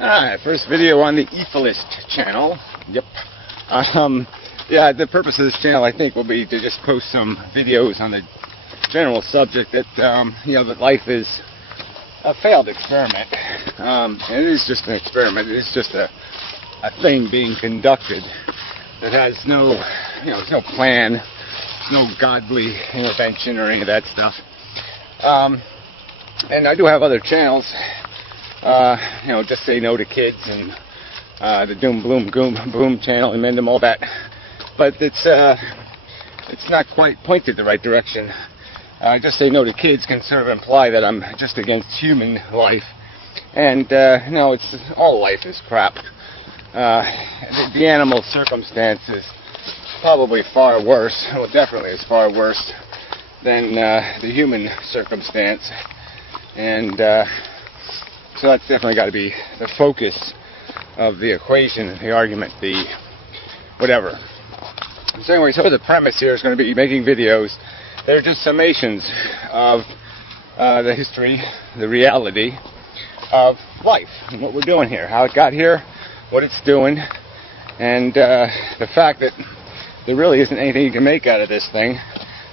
Alright, first video on the Efilist channel. Yep. Yeah, the purpose of this channel, I think, will be to just post some videos on the general subject that, that life is a failed experiment. And it is just an experiment. It is just a thing being conducted that has no, there's no plan, there's no godly intervention or any of that stuff. And I do have other channels. Just say no to kids and the doom bloom goom boom channel and mend all that, but it's not quite pointed the right direction. Just say no to kids can sort of imply that I'm just against human life, and no, it's all life is crap. The animal circumstance is probably far worse. Well, definitely is far worse than the human circumstance, and so that's definitely got to be the focus of the equation, the argument, the whatever. So anyway, so the premise here is going to be making videos. They're just summations of the history, the reality of life, and what we're doing here, how it got here, what it's doing, and the fact that there really isn't anything you can make out of this thing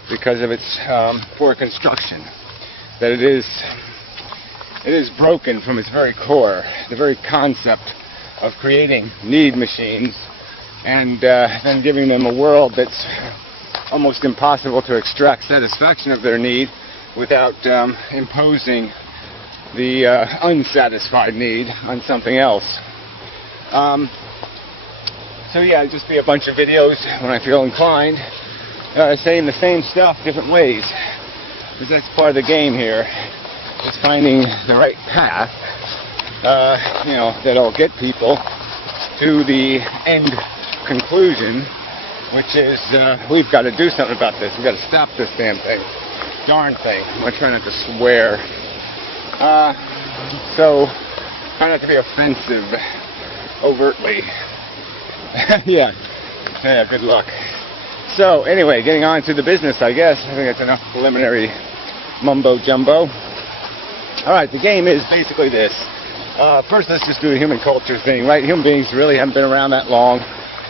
because of its poor construction, that it is broken from its very core, the very concept of creating need machines and then giving them a world that's almost impossible to extract satisfaction of their need without imposing the unsatisfied need on something else. So yeah, it'd just be a bunch of videos when I feel inclined, saying the same stuff different ways, because that's part of the game here. Is finding the right path, that'll get people to the end conclusion, which is we've got to do something about this. We've got to stop this damn thing, darn thing. I'm trying not to swear, so try not to be offensive overtly. yeah, good luck. So anyway, getting on to the business, I guess. I think that's enough preliminary mumbo jumbo. Alright, the game is basically this. First, let's just do the human culture thing, right? Human beings really haven't been around that long,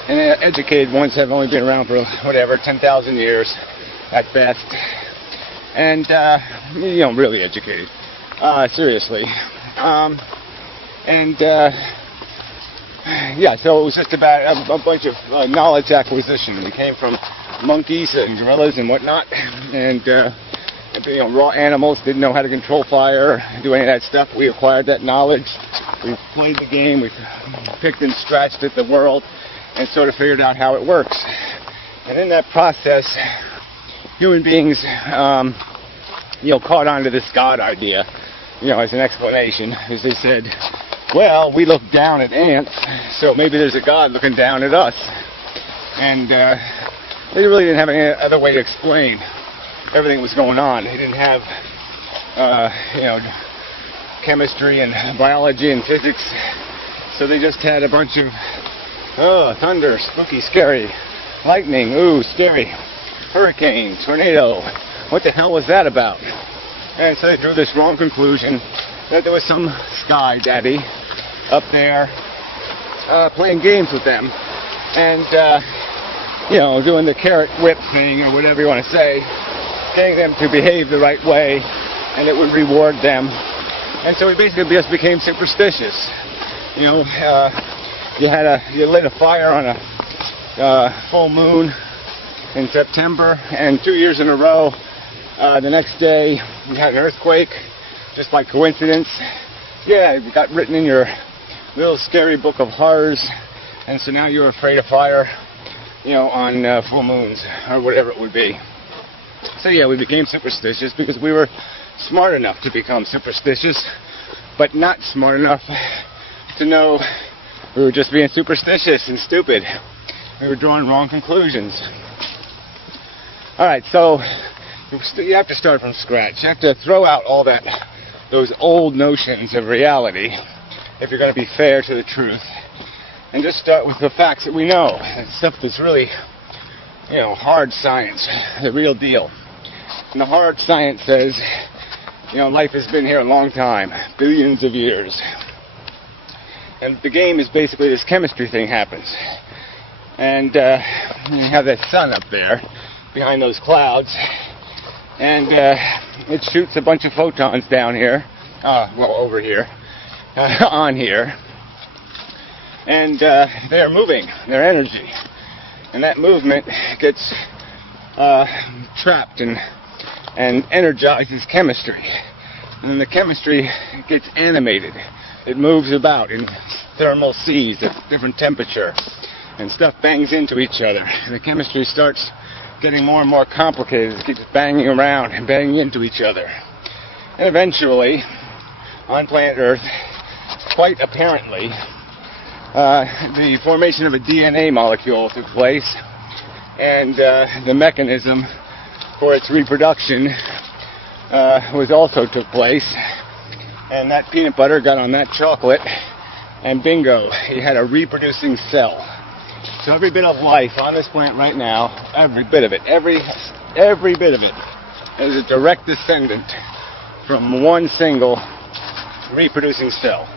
and educated ones have only been around for, 10,000 years at best. And, really educated. Seriously. So it was just about a bunch of knowledge acquisition. We came from monkeys and gorillas and whatnot, and raw animals, didn't know how to control fire, do any of that stuff. We acquired that knowledge. We played the game. We picked and scratched at the world and sort of figured out how it works. And in that process, human beings, caught on to this God idea, as an explanation, as they said, well, we look down at ants, so maybe there's a God looking down at us. And they really didn't have any other way to explain everything was going on. They didn't have, chemistry and biology and physics, so they just had a bunch of, thunder, spooky, scary, lightning, ooh, scary, hurricane, tornado, what the hell was that about? And so they drew this wrong conclusion that there was some sky daddy up there playing games with them, and, doing the carrot whip thing, or whatever you want to say, getting them to behave the right way, and it would reward them. And so we basically just became superstitious. You lit a fire on a full moon in September, and 2 years in a row, the next day you had an earthquake, just by coincidence. Yeah, it got written in your little scary book of horrors, and so now you're afraid of fire, on full moons, or whatever it would be. So yeah, we became superstitious because we were smart enough to become superstitious, but not smart enough to know we were just being superstitious and stupid. We were drawing wrong conclusions. Alright, so you have to start from scratch. You have to throw out all those old notions of reality if you're going to be fair to the truth, and just start with the facts that we know, and stuff that's really, hard science, the real deal. And the hard science says, life has been here a long time, billions of years. And the game is basically this chemistry thing happens. And you have that sun up there behind those clouds. And it shoots a bunch of photons down here. Well, over here. On here. And they're moving. Their energy. And that movement gets trapped and energizes chemistry. And then the chemistry gets animated. It moves about in thermal seas at different temperature. And stuff bangs into each other. And the chemistry starts getting more and more complicated. It keeps banging around and banging into each other. And eventually, on planet Earth, quite apparently, the formation of a DNA molecule took place. And the mechanism for its reproduction also took place. And that peanut butter got on that chocolate, and bingo, you had a reproducing cell. So every bit of life on this planet right now, every bit of it, every bit of it, is a direct descendant from one single reproducing cell.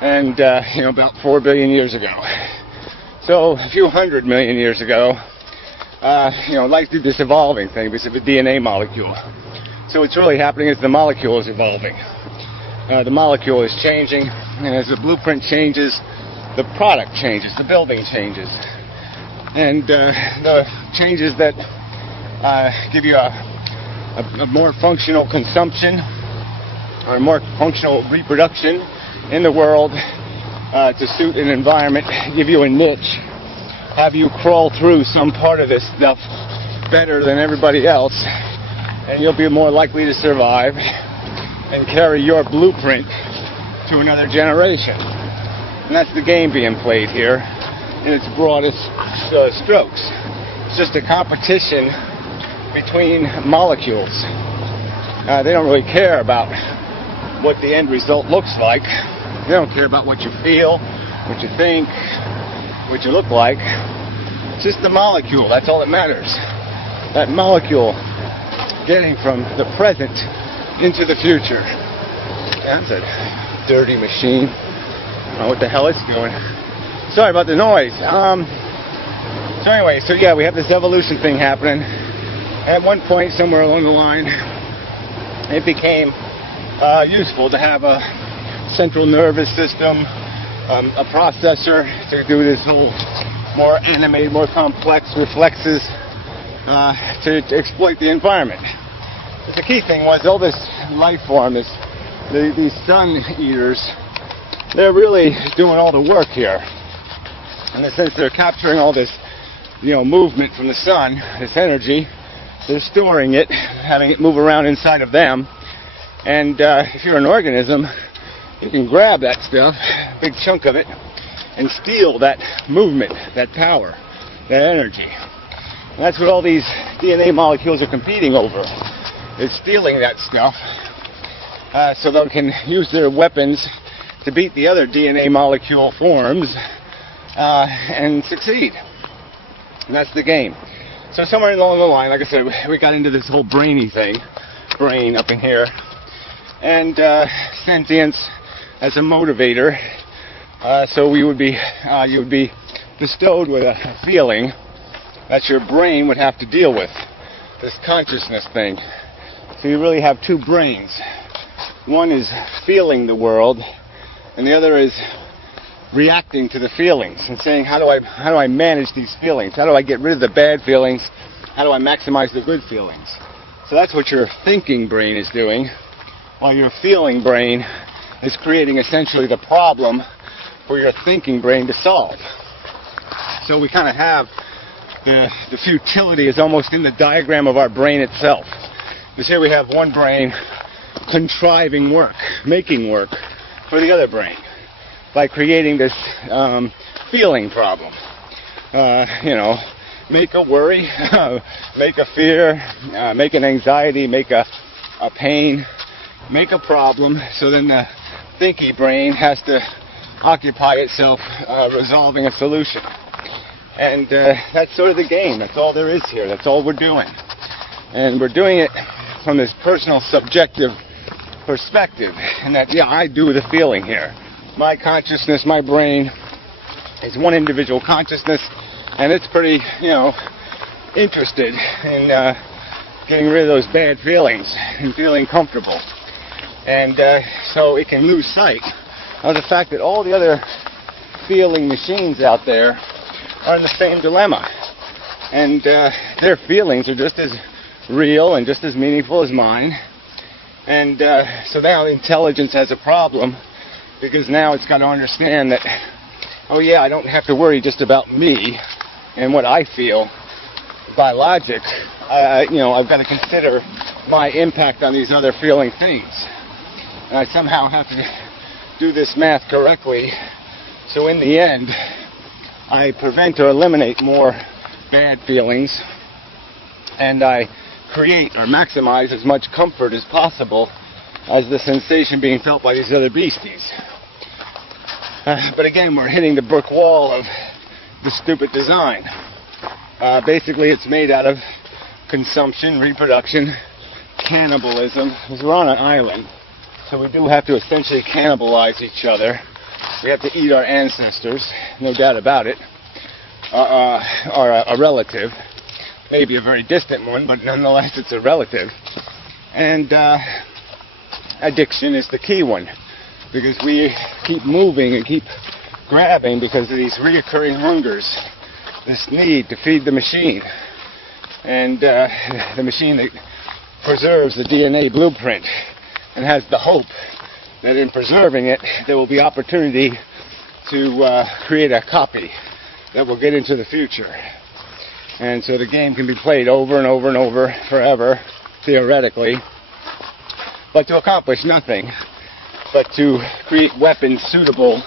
And, about 4 billion years ago. So a few 100 million years ago, life did this evolving thing because of a DNA molecule. So what's really happening is the molecule is evolving. The molecule is changing, and as the blueprint changes, the product changes, the building changes. And the changes that give you a more functional consumption or a more functional reproduction in the world to suit an environment, give you a niche, have you crawl through some part of this stuff better than everybody else, and you'll be more likely to survive and carry your blueprint to another generation. And that's the game being played here in its broadest strokes. It's just a competition between molecules. They don't really care about what the end result looks like. They don't care about what you feel, what you think, what you look like. It's just the molecule. That's all that matters. That molecule getting from the present into the future. That's a dirty machine. I don't know what the hell it's doing. Sorry about the noise. So anyway, we have this evolution thing happening. At one point, somewhere along the line, it became useful to have a central nervous system, a processor to do this whole more animated, more complex reflexes to exploit the environment. But the key thing was all this life form, these sun eaters, they're really doing all the work here. In the sense they're capturing all this, movement from the sun, this energy, they're storing it, having it move around inside of them. And if you're an organism, you can grab that stuff, a big chunk of it, and steal that movement, that power, that energy. And that's what all these DNA molecules are competing over. They're stealing that stuff so they can use their weapons to beat the other DNA molecule forms and succeed. And that's the game. So somewhere along the line, like I said, we got into this whole brainy thing, brain up in here, and sentience as a motivator. So you would be bestowed with a feeling that your brain would have to deal with, this consciousness thing. So you really have two brains. One is feeling the world, and the other is reacting to the feelings and saying, how do I manage these feelings? How do I get rid of the bad feelings? How do I maximize the good feelings? So that's what your thinking brain is doing, while your feeling brain is creating essentially the problem for your thinking brain to solve. So we kind of have the futility is almost in the diagram of our brain itself. Because here we have one brain contriving work, making work for the other brain by creating this feeling problem. Make a worry, make a fear, make an anxiety, make a pain, make a problem, so then the thinky brain has to occupy itself resolving a solution. And that's sort of the game. That's all there is here. That's all we're doing. And we're doing it from this personal subjective perspective. And that, I do the feeling here. my consciousness, my brain, is one individual consciousness, and it's pretty, interested in getting rid of those bad feelings and feeling comfortable. And so it can lose sight of the fact that all the other feeling machines out there are in the same dilemma. And their feelings are just as real and just as meaningful as mine. And so now intelligence has a problem, because now it's got to understand that, oh yeah, I don't have to worry just about me and what I feel by logic. I've got to consider my impact on these other feeling things. And I somehow have to do this math correctly, so in the end, I prevent or eliminate more bad feelings, and I create or maximize as much comfort as possible as the sensation being felt by these other beasties. But again, we're hitting the brick wall of the stupid design. Basically, it's made out of consumption, reproduction, cannibalism, because we're on an island. So we do have to essentially cannibalize each other. We have to eat our ancestors, no doubt about it, or a relative, maybe a very distant one, but nonetheless it's a relative. And addiction is the key one, because we keep moving and keep grabbing because of these reoccurring hungers, this need to feed the machine, and the machine that preserves the DNA blueprint and has the hope that in preserving it, there will be opportunity to create a copy that will get into the future. And so the game can be played over and over and over forever, theoretically, but to accomplish nothing, but to create weapons suitable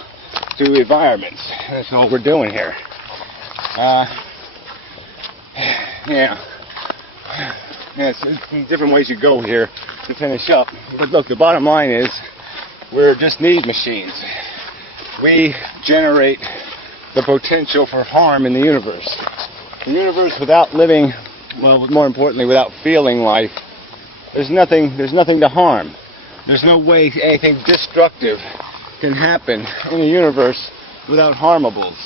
to environments. That's all we're doing here. It's different ways you go here to finish up. But look, the bottom line is, we're just need machines. We generate the potential for harm in the universe. The universe, without living, well, more importantly, without feeling life, there's nothing to harm. There's no way anything destructive can happen in the universe without harmables.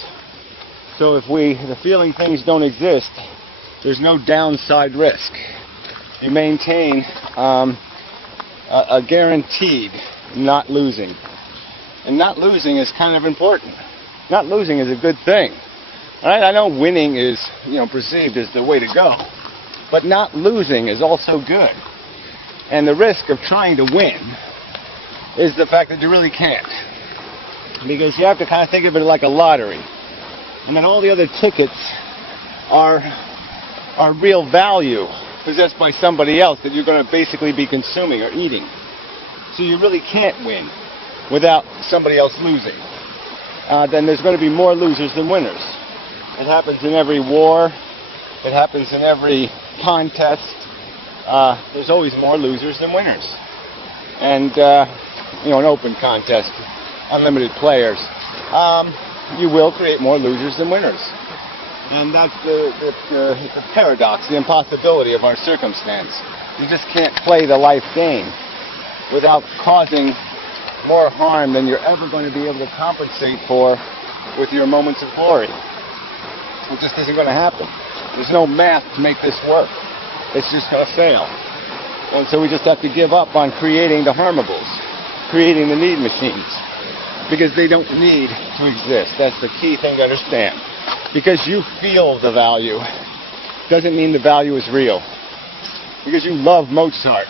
So if the feeling things don't exist, there's no downside risk. You maintain a guaranteed not losing. And not losing is kind of important. Not losing is a good thing. All right? I know winning is, perceived as the way to go. But not losing is also good. And the risk of trying to win is the fact that you really can't. Because you have to kind of think of it like a lottery. And then all the other tickets are real value possessed by somebody else that you're going to basically be consuming or eating. So you really can't win without somebody else losing. Then there's going to be more losers than winners. It happens in every war. It happens in every contest. There's always more losers than winners. And, an open contest, unlimited players, you will create more losers than winners. And that's the paradox, the impossibility of our circumstance. You just can't play the life game without causing more harm than you're ever going to be able to compensate for with your moments of glory. It just isn't going to happen. There's no math to make this work. It's just going to fail. And so we just have to give up on creating the harmables, creating the need machines, because they don't need to exist. That's the key thing to understand. Because you feel the value doesn't mean the value is real. Because you love Mozart